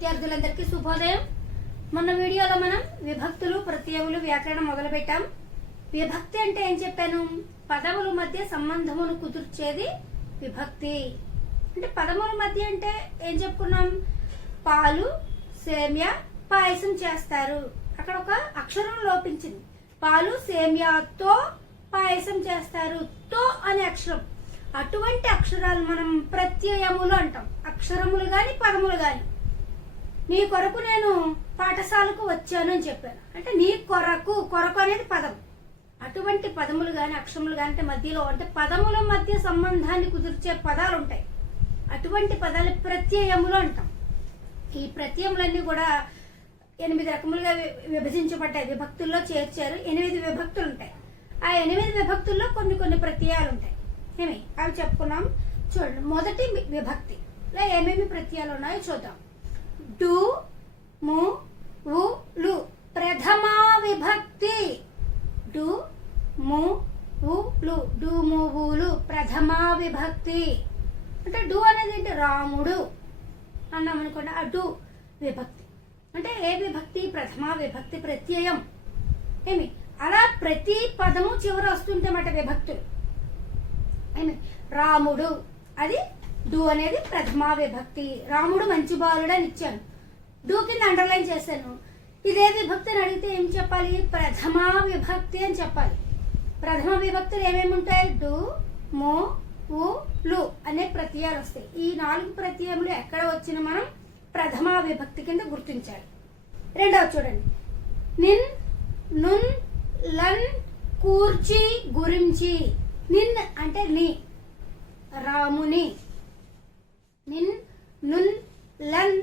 విద్యార్థులందరికీ శుభోదయం. మొన్న వీడియోలో మనం విభక్తులు, ప్రత్యయములు, వ్యాకరణం మొదలు పెట్టాం. విభక్తి అంటే ఏం చెప్పాను? పదముల మధ్య సంబంధమును కుదుర్చేది విభక్తి. అంటే పదముల మధ్య అంటే ఏం చెప్పుకున్నాం? పాలు, సేమియా, పాయసం చేస్తారు. అక్కడ ఒక అక్షరం లోపించింది. పాలు సేమియాతో పాయసం చేస్తారు. తో అనే అక్షరం. అటువంటి అక్షరాలు మనం ప్రత్యయములు అంటాం. అక్షరములు గాని పదములు గాని. నీ కొరకు నేను పాఠశాలకు వచ్చాను అని చెప్పాను. అంటే నీ కొరకు, కొరకు అనేది పదం. అటువంటి పదములు గాని అక్షరములు గాని అంటే మధ్యలో అంటే పదముల మధ్య సంబంధాన్ని కుదిర్చే పదాలు ఉంటాయి. అటువంటి పదాలు ప్రత్యయములు అంటాం. ఈ ప్రత్యయములన్నీ కూడా 8 రకములుగా విభజించబడ్డాయి. విభక్తుల్లో చేర్చారు. 8 విభక్తులు ఉంటాయి. ఆ 8 విభక్తుల్లో కొన్ని ప్రత్యయాలు ఉంటాయి. అవి చెప్పుకున్నాం. చూడండి, మొదటి విభక్తి ఇలా ఏమేమి ప్రత్యయాలు ఉన్నాయో చూద్దాం. డు, ము, వు, లు ప్రథమా విభక్తి. డు, ము, వు, లు. డు, ము, వు, లు ప్రథమా విభక్తి. అంటే డు అనేది ఏంటి? రాముడు అన్నాం అనుకోండి. ఆ డు విభక్తి. అంటే ఏ విభక్తి? ప్రథమా విభక్తి, ప్రత్యయం. అలా ప్రతి పదము చివర వస్తుంటమాట విభక్తులు. రాముడు, అది డు అనేది ప్రథమా విభక్తి. రాముడు మంచి బాలుడు అని ఇచ్చాను. డు కింద అండర్లైన్ చేశాను. ఇదే విభక్తిని అడిగితే ఏం చెప్పాలి? ప్రథమా విభక్తి అని చెప్పాలి. ప్రథమ విభక్తులు ఏమేమి ఉంటాయి? డు, మో, వు, లు అనే ప్రత్యయాలు వస్తాయి. ఈ 4 ప్రత్యయములు ఎక్కడ వచ్చిన మనం ప్రథమా విభక్తి కింద గుర్తించాలి. రెండవ చూడండి. నిన్, నున్, లన్, కూర్చి, గురించి. నిన్ అంటే నీ, రాముని. నిన్, నున్, లన్,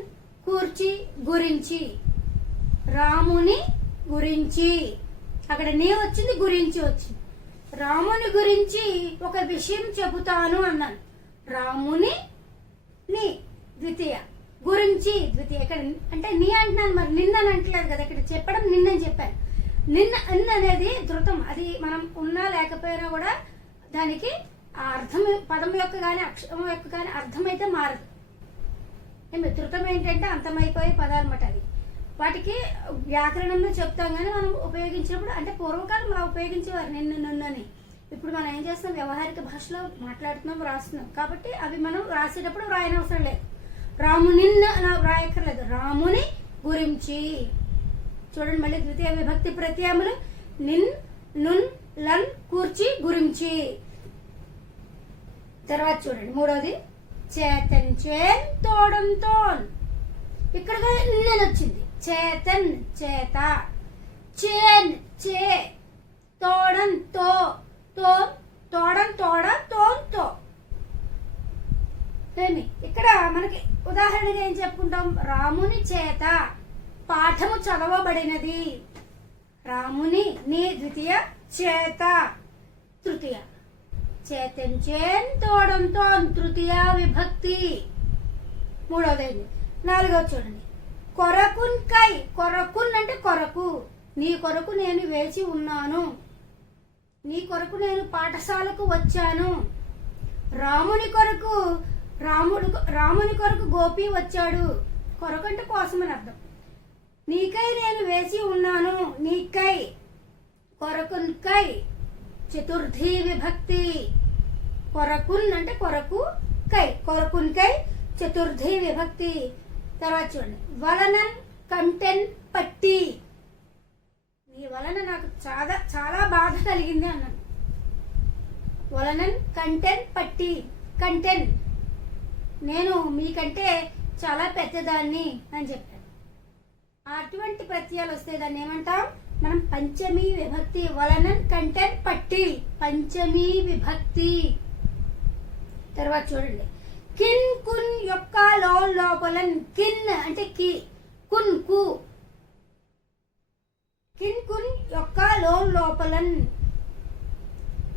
కూర్చి, గురించి. రాముని గురించి. అక్కడ నీ వచ్చింది, గురించి వచ్చింది. రాముని గురించి ఒక విషయం చెబుతాను అన్నాను. రాముని నీ ద్వితీయ, గురించి ద్వితీయ. ఇక్కడ అంటే నీ అంటున్నాను, మరి నిన్నని అంటలేదు కదా. ఇక్కడ చెప్పడం నిన్నని చెప్పాను. నిన్న అన్న అనేది ధృతం. అది మనం ఉన్నా లేకపోయినా కూడా దానికి ఆ అర్థం, పదం యొక్క కానీ అక్షరం యొక్క కానీ అర్థం అయితే మారదు. ధృతం ఏంటంటే అంతమైపోయే పదాలు అన్నమాట. అది వాటికి వ్యాకరణంలో చెప్తాం కానీ మనం ఉపయోగించినప్పుడు అంటే పూర్వకాలం అలా ఉపయోగించేవారు నిన్ను, నన్నని. ఇప్పుడు మనం ఏం చేస్తాం? వ్యవహారిక భాషలో మాట్లాడుతున్నాం, రాస్తున్నాం. కాబట్టి అవి మనం రాసేటప్పుడు వ్రాయనవసరం లేదు. రాముని వ్రాయక్కర్లేదు. రాముని గురించి. చూడండి, మళ్ళీ ద్వితీయ విభక్తి ప్రత్యయములు. నిన్, నున్, లన్, కూర్చి, గురించి. తర్వాత చూడండి మూడోది. చేతన్, చేన్, తోడం, తోన్. ఇక్కడ నిన్న వచ్చింది. చేతన్ చేత, చేన్ చే, తోడం తో, తోన్ తోడం తోడ, తోన్ తో. ఇక్కడ మనకి ఉదాహరణగా ఏం చెప్పుకుంటాం? రాముని చేత పాఠము చదవబడినది. రాముని నీ ద్వితీయ, చేత తృతీయ. చేతన్, చేన్, తోడం, తోన్ తృతీయ విభక్తి. మూడవది. నాలుగవది చూడండి. కొరకున్, కై. కొరకున్ అంటే కొరకు. నీ కొరకు నేను వేచి ఉన్నాను. నీ కొరకు నేను పాఠశాలకు వచ్చాను. రాముని కొరకు, రాముని కొరకు గోపి వచ్చాడు. కొరకు అంటే కోసం అని అర్థం. నీకై నేను వేచి ఉన్నాను. నీకై, కొరకున్, కై చతుర్థి విభక్తి. కొరకున్ అంటే కొరకు, కై కొరకున్, కై చతుర్థి విభక్తి. తర్వాత చూడండి. వలనన్, కంటెన్, పట్టి. నీ వలన నాకు చాలా బాధ కలిగింది అన్నాను. వలనన్, కంటెన్, పట్టి. కంటెన్ నేను మీకంటే చాలా పెద్దదాన్ని అని చెప్పాను. అటువంటి ప్రత్యయాలు వస్తే దాన్ని ఏమంటాం మనం? పంచమీ విభక్తి. వలనన్, కంటెన్, పట్టి పంచమీ విభక్తి. తర్వాత చూడండి. కిన్, కున్ యొక్క లోపలన్. కిన్ అంటే కి, కున్ కు. కిన్, కున్ యొక్క లోపలన్.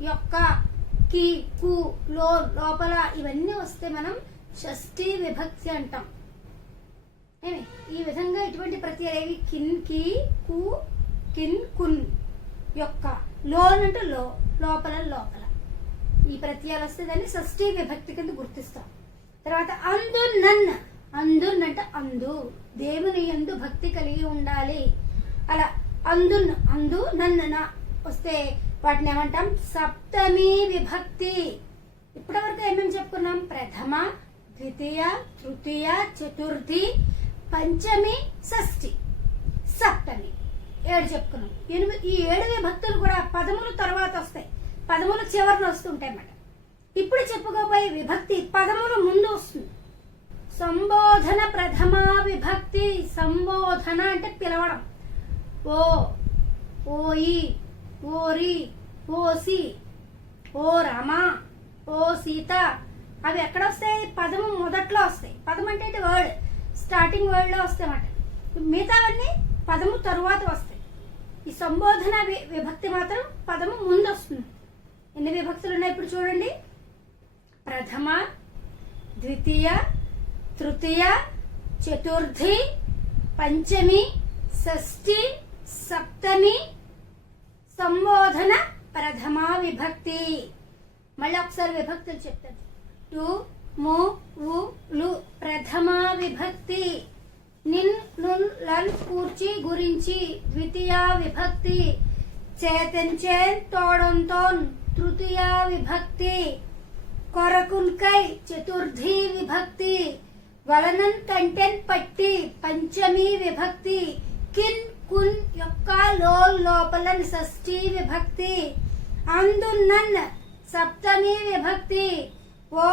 యొక్క, కి, కు, లోపల ఇవన్నీ వస్తే మనం షష్ఠీ విభక్తి అంటాం. ఈ విధంగా ఇటువంటి ప్రత్యయాలు కిన్, కి, కు, కిన్, కున్ యొక్క. లోన్ అంటే లోపల, లోపల. ఈ ప్రత్యయాలు వస్తే దాన్ని షష్ఠీ విభక్తి కింద గుర్తిస్తాం. తర్వాత అందు, నన్. అందున్ అంటే అందు. దేవుని యందు భక్తి కలిగి ఉండాలి. అలా అందు నన్ను నా వస్తే వాటిని ఏమంటాం? సప్తమి విభక్తి. ఇప్పటివరకు ఏమేమి చెప్పుకున్నాం? ప్రథమ, ద్వితీయ, తృతీయ, చతుర్థి, పంచమి, షష్ఠి, సప్తమి. 7 చెప్పుకున్నాం. ఈ 7 విభక్తులు కూడా పదములు తర్వాత వస్తాయి, పదములు చివరిన వస్తుంటాయి అన్నమాట. ఇప్పుడు చెప్పుకోబోయే విభక్తి పదములు ముందు వస్తుంది. సంబోధన ప్రథమా విభక్తి. సంబోధన అంటే పిలవడం. ఓ, ఓయి, ఓరి, ఓసి, ఓ రామ, ఓ సీత. అవి ఎక్కడ వస్తాయి? పదము మొదట్లో వస్తాయి. పదం అంటే వర్డ్, స్టార్టింగ్ వర్డ్ లో వస్తాయి అన్నమాట. మిగతావన్నీ పదము తరువాత వస్తాయి. ఈ సంబోధన విభక్తి మాత్రం పదము ముందు వస్తుంది. ఎన్ని విభక్తులు ఉన్నాయి ఇప్పుడు చూడండి. ప్రథమ, ద్వితీయ, తృతీయ, చతుర్థి, పంచమి, షష్ఠి, సప్తమి, సంబోధన ప్రథమా విభక్తి. మళ్ళీ ఒకసారి విభక్తులు చెప్తాను. టు, ము, ఉ, లు ప్రథమా విభక్తి. నిన్, నున్, లన్ కూర్చి గురించి ద్వితీయ విభక్తి. చేతన్ తోడంతోన్ తృతీయ విభక్తి. కొరకున్కై చతుర్థి విభక్తి. వలనన్ కంటెన్ పట్టి పంచమి విభక్తి. కిన్ కున్ యొక్క లోపలన్ షష్ఠి విభక్తి. అందున్నన్ సప్తమి విభక్తి. ఓ,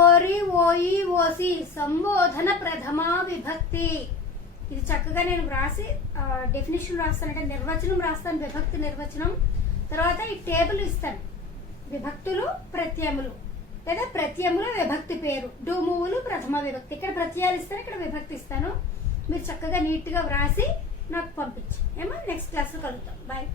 ఓరి, ఓయి, ఓసి సంబోధన ప్రథమా విభక్తి. ఇది చక్కగా నేను వ్రాసి డెఫినేషన్ రాస్తానంటే నిర్వచనం రాస్తాను, విభక్తి నిర్వచనం. తర్వాత ఈ టేబుల్ ఇస్తాను. విభక్తులు, ప్రత్యయములు లేదా ప్రత్యయముల విభక్తి పేరు. డూమువులు ప్రథమ విభక్తి. ఇక్కడ ప్రత్యయాలు ఇస్తాను, ఇక్కడ విభక్తి ఇస్తాను. మీరు చక్కగా నీట్ గా వ్రాసి నాకు పంపించు. ఏమో నెక్స్ట్ క్లాస్ లో కలుగుతాం. బాయ్.